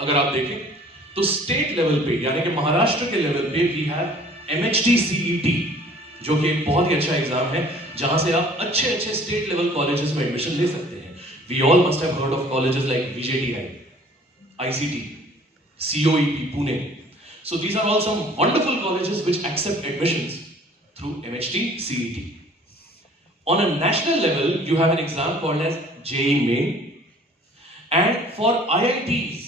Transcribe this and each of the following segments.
अगर आप देखें तो स्टेट लेवल पे यानी कि महाराष्ट्र के लेवल पे वी हैव MHT CET, जो कि एक बहुत ही अच्छा एग्जाम है जहां से आप अच्छे अच्छे स्टेट लेवल कॉलेजेस में एडमिशन ले सकते हैं। We all must have heard of colleges like VJTI, ICT, COEP Pune. So these are all some wonderful colleges which accept admissions through MHT CET. On a national level, you have an exam called as JEE Main. And for IITs,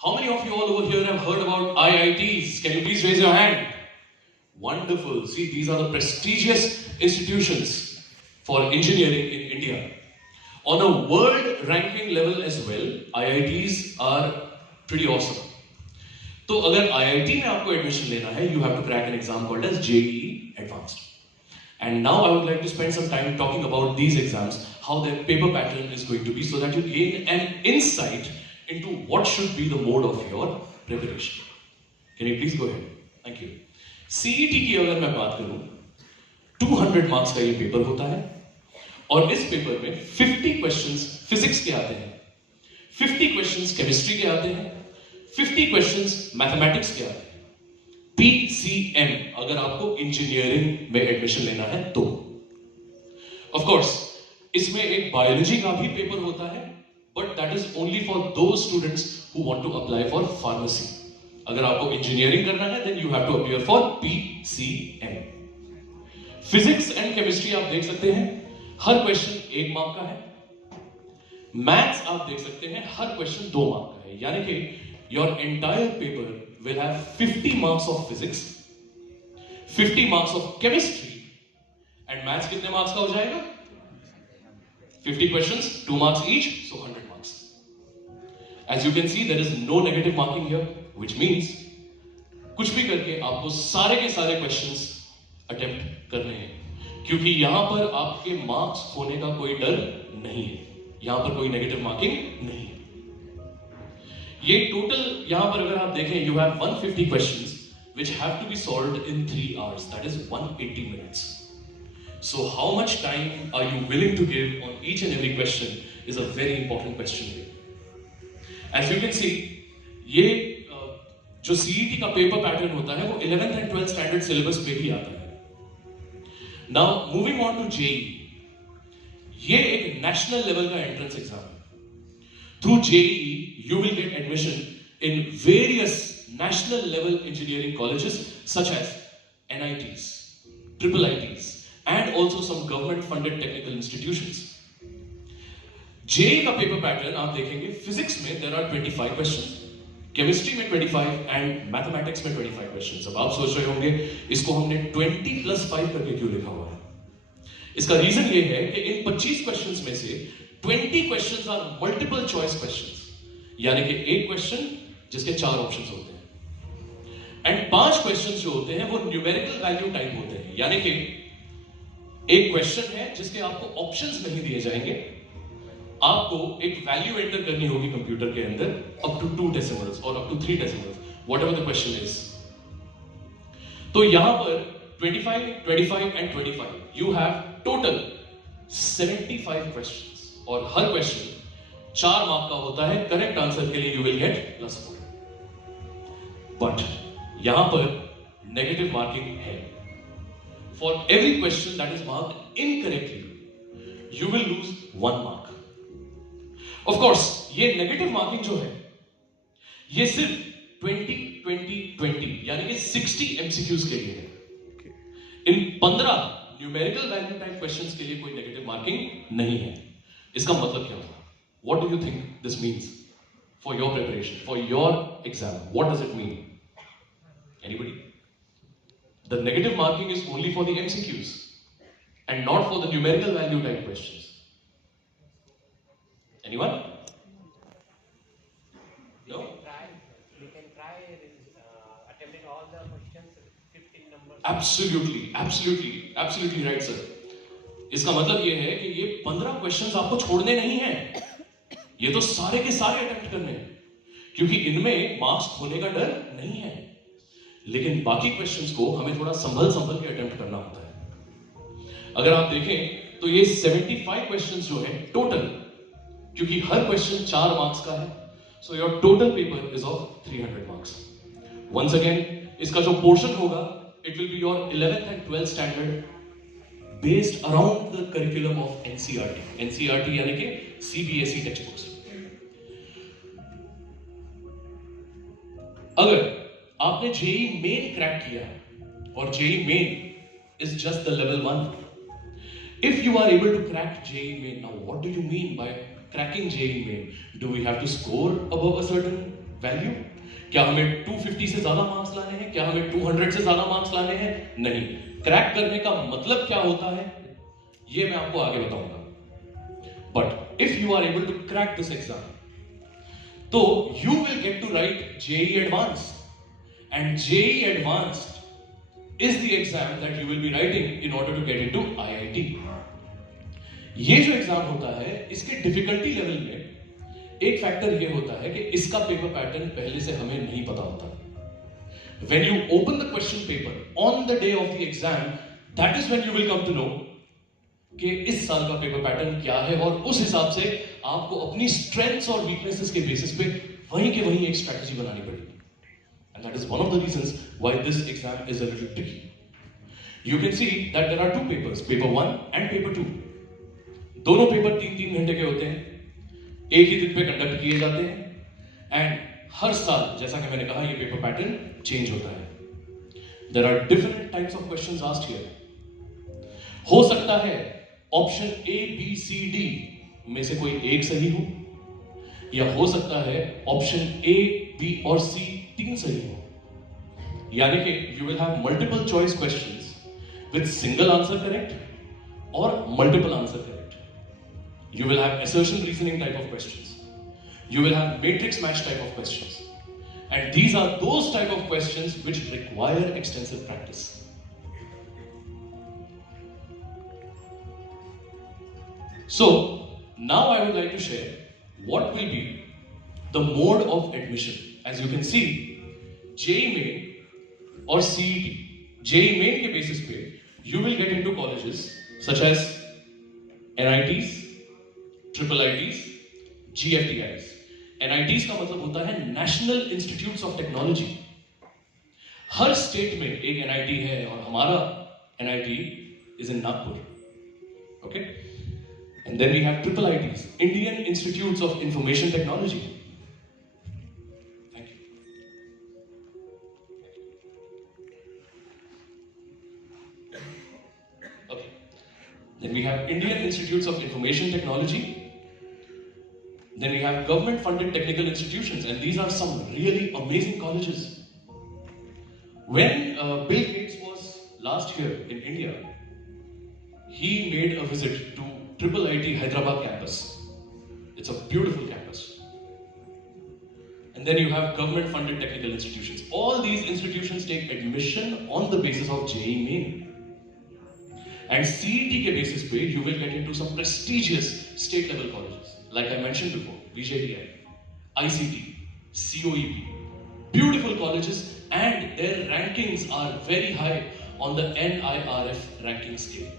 how many of you all over here have heard about IITs? Can you please raise your hand? Wonderful. See, these are the prestigious institutions for engineering in India. On a world ranking level as well, IITs are pretty awesome. तो अगर IIT में आपको एडमिशन लेना है, you have to crack an exam called as JEE Advanced. And now I would like to spend some time talking about these exams, how their paper pattern is going to be, so that you gain an insight into what should be the mode of your preparation. Can you please go ahead? Thank you. CET की अगर मैं बात करूं, 200 मार्क्स का ये पेपर होता है और इस पेपर में 50 क्वेश्चंस फिजिक्स के आते हैं, 50 क्वेश्चंस केमिस्ट्री के आते हैं, 50 क्वेश्चंस मैथमेटिक्स के आते हैं। PCM अगर आपको इंजीनियरिंग में एडमिशन लेना है तो। ऑफ कोर्स इसमें एक बायोलॉजी का भी पेपर होता है, but that is only for those students who want to apply for pharmacy. अगर आपको इंजीनियरिंग करना है then you have to appear for PCM। Physics and chemistry आप देख सकते हैं, हर क्वेश्चन 1 मार्क का है। मैथ्स आप देख सकते हैं, हर क्वेश्चन 2 मार्क का है, यानी कि your entire paper will have 50 marks of physics, 50 marks of chemistry, and maths कितने marks का हो जाएगा? 50 questions, 2 marks each, so 100 marks. As you can see, there is no negative marking here, which means कुछ भी करके आपको सारे के सारे questions attempt करने हैं, क्योंकि यहां पर आपके marks खोने का कोई डर नहीं है, यहां पर कोई negative marking नहीं है। ये टोटल यहां पर अगर आप देखें, you have 150 questions which have to be solved in 3 hours, that is 180 minutes. So how much time are you willing to give on each and every question is a very important question here. As you can see, ये जो CET का paper pattern होता है वो 11th and 12th standard syllabus पे ही आता है। Now moving on to JEE, ये एक नेशनल लेवल का एंट्रेंस एग्जाम है। Through JEE, you will get admission in various national level engineering colleges such as NITs, IIITs, and also some government funded technical institutions. JEE का paper pattern आप देखेंगे, फिजिक्स में there are 25 questions, chemistry में 25 and mathematics में 25 questions. अब आप सोच रहे होंगे इसको हमने 20+5 करके क्यों लिखा हुआ है? इसका रीजन ये है कि इन 25 क्वेश्चंस में से 20 questions are multiple choice questions, यानी कि एक क्वेश्चन जिसके 4 ऑप्शंस होते हैं, एंड 5 क्वेश्चंस जो होते हैं वो न्यूमेरिकल वैल्यू टाइप होते हैं, यानी कि एक क्वेश्चन है जिसके आपको ऑप्शंस नहीं दिए जाएंगे, आपको एक वैल्यू एंटर करनी होगी कंप्यूटर के अंदर अप टू 2 डेसिमल्स और up to 3 decimals, whatever the question is. तो यहां पर 25, 25 and 25 you have total 75 questions और हर क्वेश्चन 4 मार्क का होता है। करेक्ट आंसर के लिए यू विल गेट +4, बट यहां पर नेगेटिव मार्किंग है। For every question that is marked incorrectly you will lose 1 mark. Of course ये नेगेटिव मार्किंग जो है ये सिर्फ 20-20-20 यानी कि 60 MCQs के लिए है। इन 15 न्यूमेरिकल वैल्यू टाइप क्वेश्चंस के लिए कोई नेगेटिव मार्किंग नहीं है। इसका मतलब क्या होगा? What do you think this means for your preparation, for your exam? What does it mean? Anybody? The negative marking is only for the MCQs and not for the numerical value type questions. Anyone? No? We can try attempting all the questions 15 numbers. Absolutely right, sir. इसका मतलब ये है कि ये 15 क्वेश्चंस आपको छोड़ने नहीं हैं, ये तो सारे के सारे अटेम्प्ट करने हैं, क्योंकि इनमें मार्क्स खोने का डर नहीं है। लेकिन बाकी क्वेश्चंस को हमें थोड़ा संभल के अटेम्प्ट करना होता है। अगर आप देखें तो ये 75 क्वेश्चंस जो है टोटल, क्योंकि हर क्वेश्चन 4 मार्क्स का है, So your total paper is of 300 marks. Once again, इसका जो portion होगा, it will be your 11th and 12th standard based around the curriculum of NCERT. NCERT यानी कि CBSE textbooks. अगर आपने JEE main crack किया है और JEE main is just the level 1. If you are able to crack JEE main, now what do you mean by cracking JEE main? Do we have to score above a certain value? क्या हमें 250 से ज्यादा मार्क्स लाने हैं? क्या हमें 200 से ज्यादा मार्क्स लाने हैं? नहीं. क्रैक करने का मतलब क्या होता है ये मैं आपको आगे बताऊंगा. But if you are able to crack this exam, तो you will get to write JEE Advanced, and JEE Advanced is the exam that you will be writing in order to get into IIT. ये जो एग्जाम होता है इसके difficulty level में एक फैक्टर ये होता है कि इसका पेपर पैटर्न पहले से हमें नहीं पता होता. When you open the question paper on the day of the exam, that is when you will come to know कि इस साल का पेपर पैटर्न क्या है और उस हिसाब से आपको अपनी स्ट्रेंथ्स और वीकनेसेस के बेसिस पे वहीं के वहीं एक स्ट्रेटजी बनानी पड़ेगी. And that is one of the reasons why this exam is a little tricky. You can see that there are two papers, paper 1 and paper 2. दोनों पेपर 3-3 घंटे के होते हैं, एक ही दिन पे कंडक्ट किए जाते हैं, एंड हर साल जैसा कि मैंने कहा ये पेपर पैटर्न चेंज होता है. There are different types of questions asked here. हो सकता है option A B C D में से कोई एक सही हो, या हो सकता है ऑप्शन ए बी और सी 3 सही हो. यानी कि you will have multiple choice questions with single answer correct और multiple answer correct. You will have assertion reasoning type of questions. You will have matrix match type of questions. And these are those type of questions which require extensive practice. So, now I would like to share what will be the mode of admission. As you can see, JEE Main or CET. JEE Main के basis पे you will get into colleges such as NITs, triple IITs, GFTIs. NITs का मतलब होता है national institutes of technology. हर स्टेट में एक NIT है और हमारा NIT is in Nagpur. Okay? And then we have triple IITs, Indian Institutes of Information Technology. Thank you. Okay. Then we have Indian Institutes of Information Technology. Then we have government-funded technical institutions, and these are some really amazing colleges. When Bill Gates was last here in India, he made a visit to Triple IT Hyderabad campus. It's a beautiful campus. And then you have government-funded technical institutions. All these institutions take admission on the basis of JEE Main. And CET के basis पे you will get into some prestigious state-level colleges. Like I mentioned before, VJTI, ICT, COEP, beautiful colleges, and their rankings are very high on the NIRF ranking scale,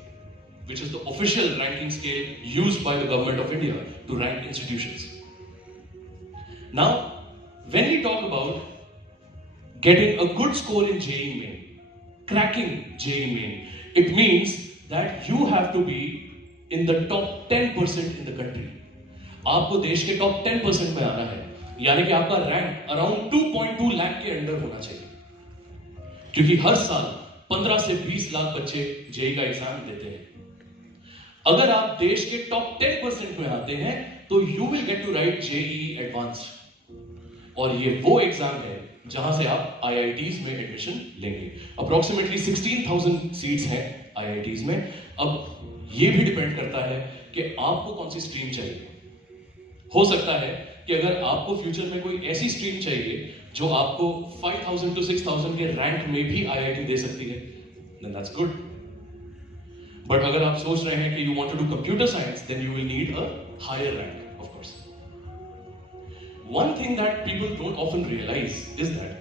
which is the official ranking scale used by the government of India to rank institutions. Now, when we talk about getting a good score in JEE Main, cracking JEE Main, it means that you have to be in the top 10% in the country. आपको देश के टॉप 10% में आना है, यानी कि आपका rank around 2.2 लाख के अंदर होना चाहिए, क्योंकि हर साल 15 से 20 लाख बच्चे जेईई का एग्जाम देते हैं. अगर आप देश के टॉप 10% में आते हैं तो you will get to write JEE advanced, और ये वो एग्जाम है जहां से आप आईआईटीज में एडमिशन लेंगे. अप्रोक्सीमेटली 16,000 सीट्स हैं आईआईटीज में. अब ये भी डिपेंड करता है कि आपको कौन सी स्ट्रीम चाहिए. हो सकता है कि अगर आपको फ्यूचर में कोई ऐसी स्ट्रीम चाहिए जो आपको 5,000 to 6,000 के रैंक में भी आईआईटी दे सकती है, then that's good. बट अगर आप सोच रहे हैं कि you want to do computer science, then you will need a higher rank, of course. One thing that people don't often realize is that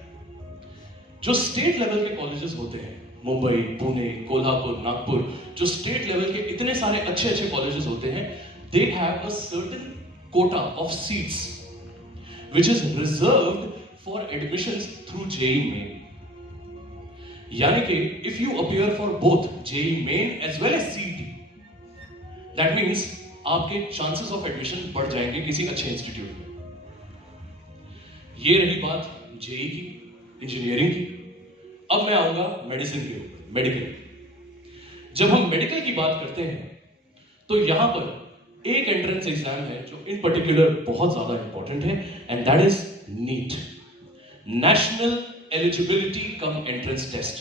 जो स्टेट लेवल के कॉलेजेस होते हैं, मुंबई, पुणे, कोल्हापुर, नागपुर, जो स्टेट लेवल के इतने सारे अच्छे अच्छे कॉलेजेस होते हैं, they have a certain quota of seats which is reserved for admissions through JEE Main. यानी कि if you appear for both JEE Main as well as CET, that means आपके chances of admission बढ़ जाएंगे किसी अच्छे इंस्टीट्यूट में. ये रही बात JEE की, इंजीनियरिंग की. अब मैं आऊंगा मेडिसिन के ऊपर, मेडिकल. जब हम मेडिकल की बात करते हैं तो यहां पर एक एंट्रेंस एग्जाम है जो इन पर्टिकुलर बहुत ज्यादा इंपॉर्टेंट है, and that is NEET, national eligibility cum entrance test.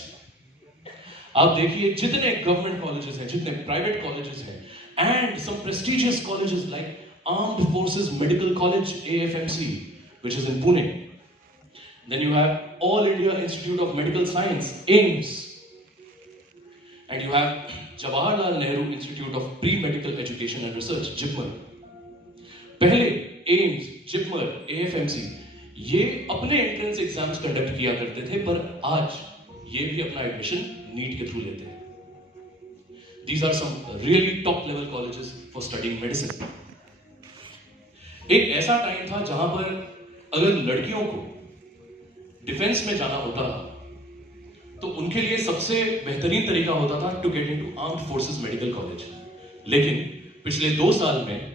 आप देखिए जितने गवर्नमेंट कॉलेजेस हैं, जितने प्राइवेट कॉलेजेस हैं, and some prestigious colleges like armed forces medical college AFMC, which is in Pune. Then you have All India Institute of Medical Science, AIIMS. And you have Jawaharlal Nehru Institute of Pre-Medical Education and Research, JIPMER. पहले AIIMS, JIPMER, AFMC ये अपने entrance exams conduct किया करते थे, पर आज ये भी अपना एडमिशन नीट के थ्रू लेते हैं. These are some really top level colleges for studying medicine. एक ऐसा टाइम था जहां पर अगर लड़कियों को डिफेंस में जाना होता था तो उनके लिए सबसे बेहतरीन तरीका होता था to get into armed forces medical college. लेकिन पिछले 2 साल में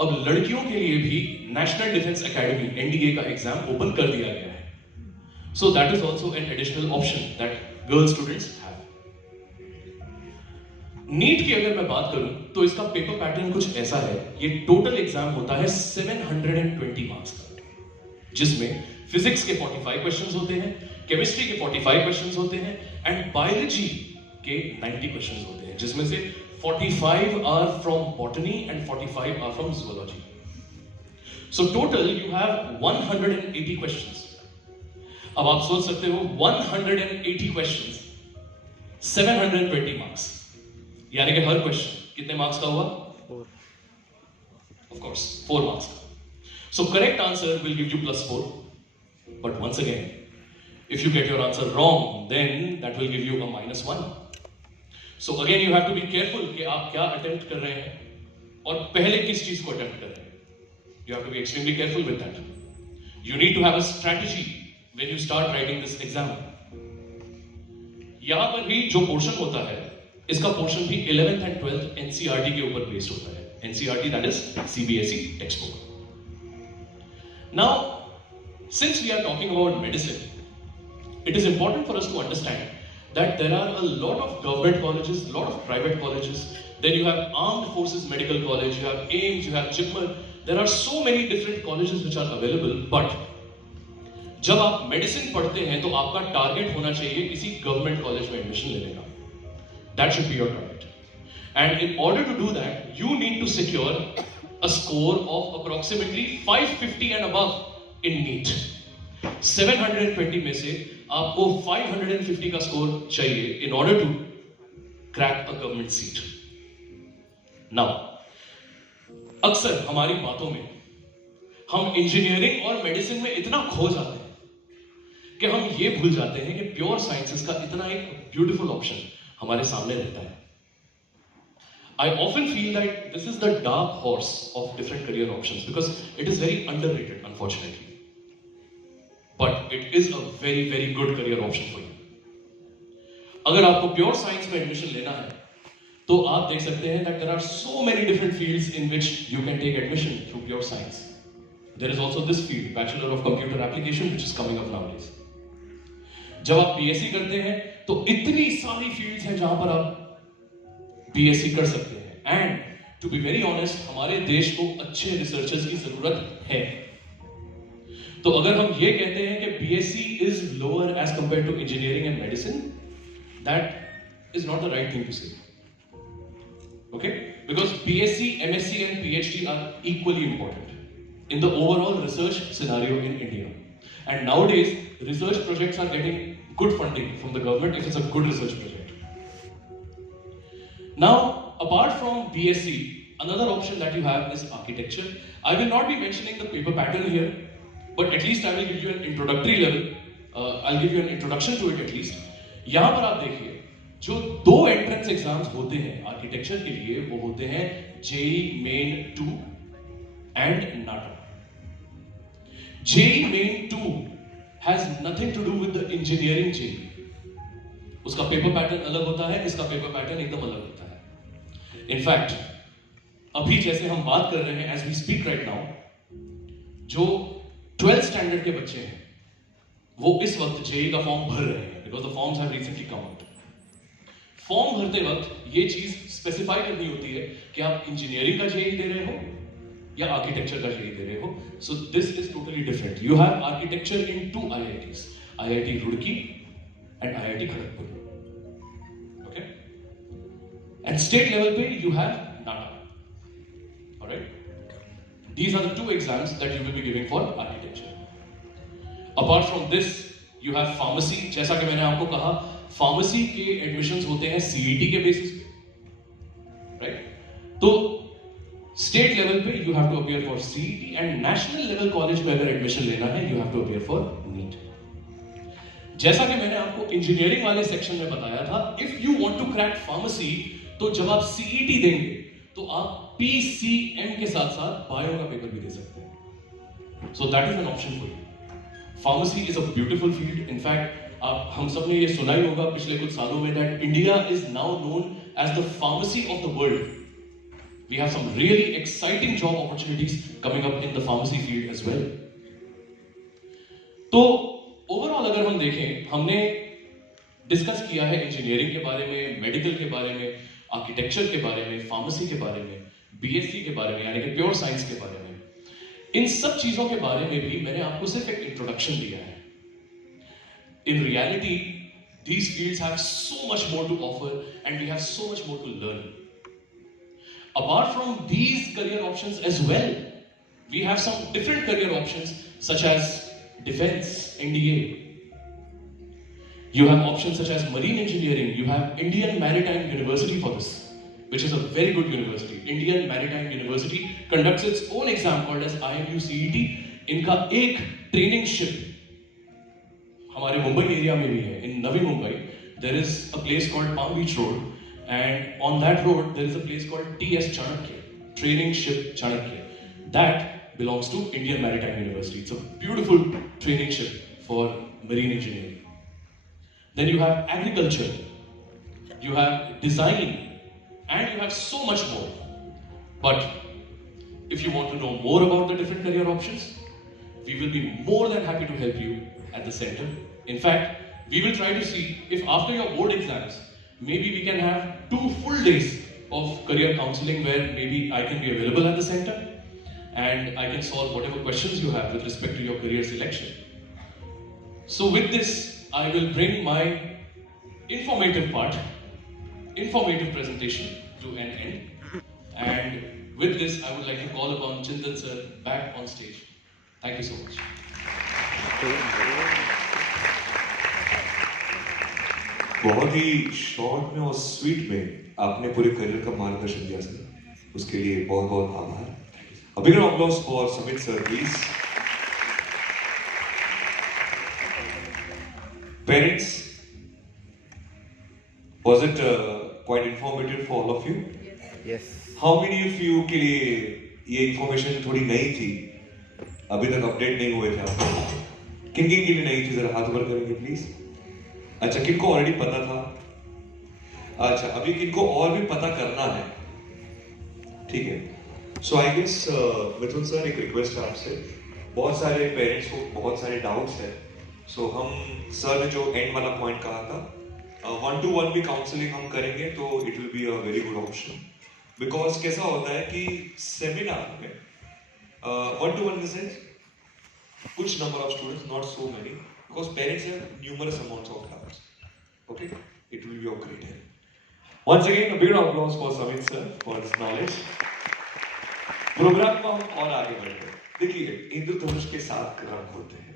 अब लड़कियों के लिए भी नेशनल डिफेंस एकेडमी NDA का एग्जाम ओपन कर दिया गया है. So that is also an additional option that girl students have. NEET की अगर मैं बात करूं तो इसका पेपर पैटर्न कुछ ऐसा है. ये टोटल एग्जाम होता है 720 मार्क्स का, जिसमें फिजिक्स के 45 क्वेश्चंस होते हैं, केमिस्ट्री के 45 क्वेश्चंस होते हैं, एंड बायोलॉजी के 90 क्वेश्चंस होते हैं, जिसमें से 45 are from botany and 45 are from zoology. So total you have 180 questions. अब आप सोच सकते हो 180 क्वेश्चंस, 720 मार्क्स, यानी कि हर क्वेश्चन कितने मार्क्स का हुआ? 4. Of course, 4 marks. So correct answer will give you +4. But once again, if you get your answer wrong, then that will give you a -1. So again, you have to be careful कि आप क्या attempt कर रहे हैं और पहले किस चीज को attempt कर रहे हैं. You have to be extremely careful with that. You need to have a strategy when you start writing this exam. यहां पर भी जो पोर्शन होता है, इसका पोर्शन भी 11th and 12th NCERT के ऊपर बेस्ड होता है. NCERT, that is CBSE textbook. Now, since we are talking about medicine, it is important for us to understand that there are a lot of government colleges, a lot of private colleges. Then you have Armed Forces Medical College, you have AIIMS, you have JIPMER. There are so many different colleges which are available. But जब आप मेडिसिन पढ़ते हैं तो आपका टारगेट होना चाहिए किसी government college में एडमिशन लेने का. That should be your target. And in order to do that, you need to secure a score of approximately 550 and above in NEET. 720 में से आपको 550 का स्कोर चाहिए in order to crack a government seat. Now, अक्सर हमारी बातों में हम इंजीनियरिंग और मेडिसिन में इतना खो जाते हैं कि हम ये भूल जाते हैं कि प्योर साइंसेस का इतना एक ब्यूटीफुल ऑप्शन हमारे सामने रहता है. I often feel that this is the dark horse of different career options because it is very underrated, unfortunately. But it is a very, very good career option for you. अगर आपको pure science में एडमिशन लेना है तो आप देख सकते हैं that there are so many different fields in which you can take admission through pure science. There is also this field, Bachelor of Computer Application, which is coming up nowadays. जब आप BSc करते हैं तो इतनी सारी फील्ड्स हैं जहां पर आप BSc कर सकते हैं. And to be very honest, हमारे देश को अच्छे रिसर्चर्स की जरूरत है. तो अगर हम ये कहते हैं कि BSc is lower age compare to engineering and medicine, that is not the right thing to say. Okay, because BSc, MSc and PhD are equally important in the overall research scenario in India. And nowadays, research projects are getting good funding from the government if it's a good research project. Now, apart from BSc, another option that you have is architecture. I will not be mentioning the paper pattern here, but at least I will give you an introductory level. I'll give you an introduction to it at least. यहाँ पर आप देखिए, जो 2 entrance exams होते हैं आर्किटेक्चर के लिए, वो होते हैं JEE Main 2 and NATA. JEE Main 2 has nothing to do with the engineering JEE. उसका पेपर पैटर्न अलग होता है, इसका पेपर पैटर्न एकदम अलग होता है. इनफैक्ट अभी जैसे हम बात कर रहे हैं, as we speak right now, जो 12th स्टैंडर्ड के बच्चे हैं वो इस वक्त जेई का फॉर्म भर रहे हैं, because the forms have recently come out. Form भरते वक्त ये चीज स्पेसिफाई करनी होती है कि आप इंजीनियरिंग का जेई दे रहे हो या आर्किटेक्चर का जेई दे रहे हो. So this is totally different. You have architecture in 2 IITs, IIT Roorkee and IIT Kharagpur. Okay, and state level पे you have NATA. Alright, these are the 2 exams that you will be giving for architecture. Apart from this, you have pharmacy. जैसा कि मैंने आपको कहा, pharmacy के admissions होते हैं CET के basis पे, right? तो state level पे you have to appear for CET, and national level college में अगर admission लेना है you have to appear for NEET. जैसा कि मैंने आपको engineering वाले section में बताया था, if you want to crack pharmacy, तो जब आप CET देंगे तो आप PCM के साथ साथ बायो का पेपर भी दे सकते हैं. सो that is an option for you. Pharmacy is a beautiful field. In fact आप हम सब ने ये सुना ही होगा पिछले कुछ सालों में that India is now known as the pharmacy of the world. We have some really exciting job opportunities coming up in the pharmacy field as well. तो ओवरऑल अगर हम देखें, हमने डिस्कस किया है इंजीनियरिंग के बारे में, मेडिकल के बारे में, आर्किटेक्चर के बारे में, फार्मेसी के बारे में, BSc के बारे में यानी कि प्योर साइंस के बारे में. इन सब चीजों के बारे में भी मैंने आपको सिर्फ एक इंट्रोडक्शन दिया है. In reality these fields have so much more to offer and we have so much more to learn. Apart from these career options as well, we have some different career options such as defense, NDA. You have options such as marine engineering. You have Indian Maritime University for this, which is a very good university. Indian Maritime University conducts its own exam called as IMU CET. इनका एक training ship हमारे मुंबई एरिया में भी है. In Navi Mumbai, there is a place called Palm Beach Road, and on that road there is a place called TS Chanakya, training ship Chanakya. That belongs to Indian Maritime University. It's a beautiful training ship for marine engineering. Then you have agriculture, you have design, and you have so much more. But if you want to know more about the different career options, we will be more than happy to help you at the center. In fact, we will try to see if after your board exams, maybe we can have 2 full days of career counseling where maybe I can be available at the center and I can solve whatever questions you have with respect to your career selection. So with this, I will bring my informative part, informative presentation to an end. And with this, I would like to call upon Chintan sir back on stage. Thank you so much. बहुत ही शॉर्ट में और स्वीट में आपने पूरे करियर का मार्गदर्शन दिया सर, उसके लिए बहुत बहुत आभार. A big round of applause for Samit sir, please. Parents, was it quite informative for all of you? Yes. How many of you के लिए ये information थोड़ी नई थी, अभी तक अपडेट नहीं हुए थे आप? किन किन के लिए नई थी, जरा हाथ ऊपर करेंगे प्लीज. अच्छा, किनको ऑलरेडी पता था? अच्छा, अभी किनको और भी पता करना है? ठीक है. सो आई गेस मिथुन सर, एक रिक्वेस्ट है आपसे. बहुत सारे पेरेंट्स को बहुत सारे डाउट्स हैं. सो हम सर ने जो एंड वाला पॉइंट कहा था, 1-to-1 भी काउंसलिंग हम करेंगे तो it will be a very good option. Because कैसा होता है कि सेमिनार में 1-to-1 इन द सेंस कुछ number of students, not so many, because parents have numerous amounts of doubts. Okay, it will be of great help. Once again a big round of applause for Samit sir for his knowledge. Programme को हम और आगे बढ़ते हैं. देखिए, इंद्रधनुष के 7 रंग होते हैं.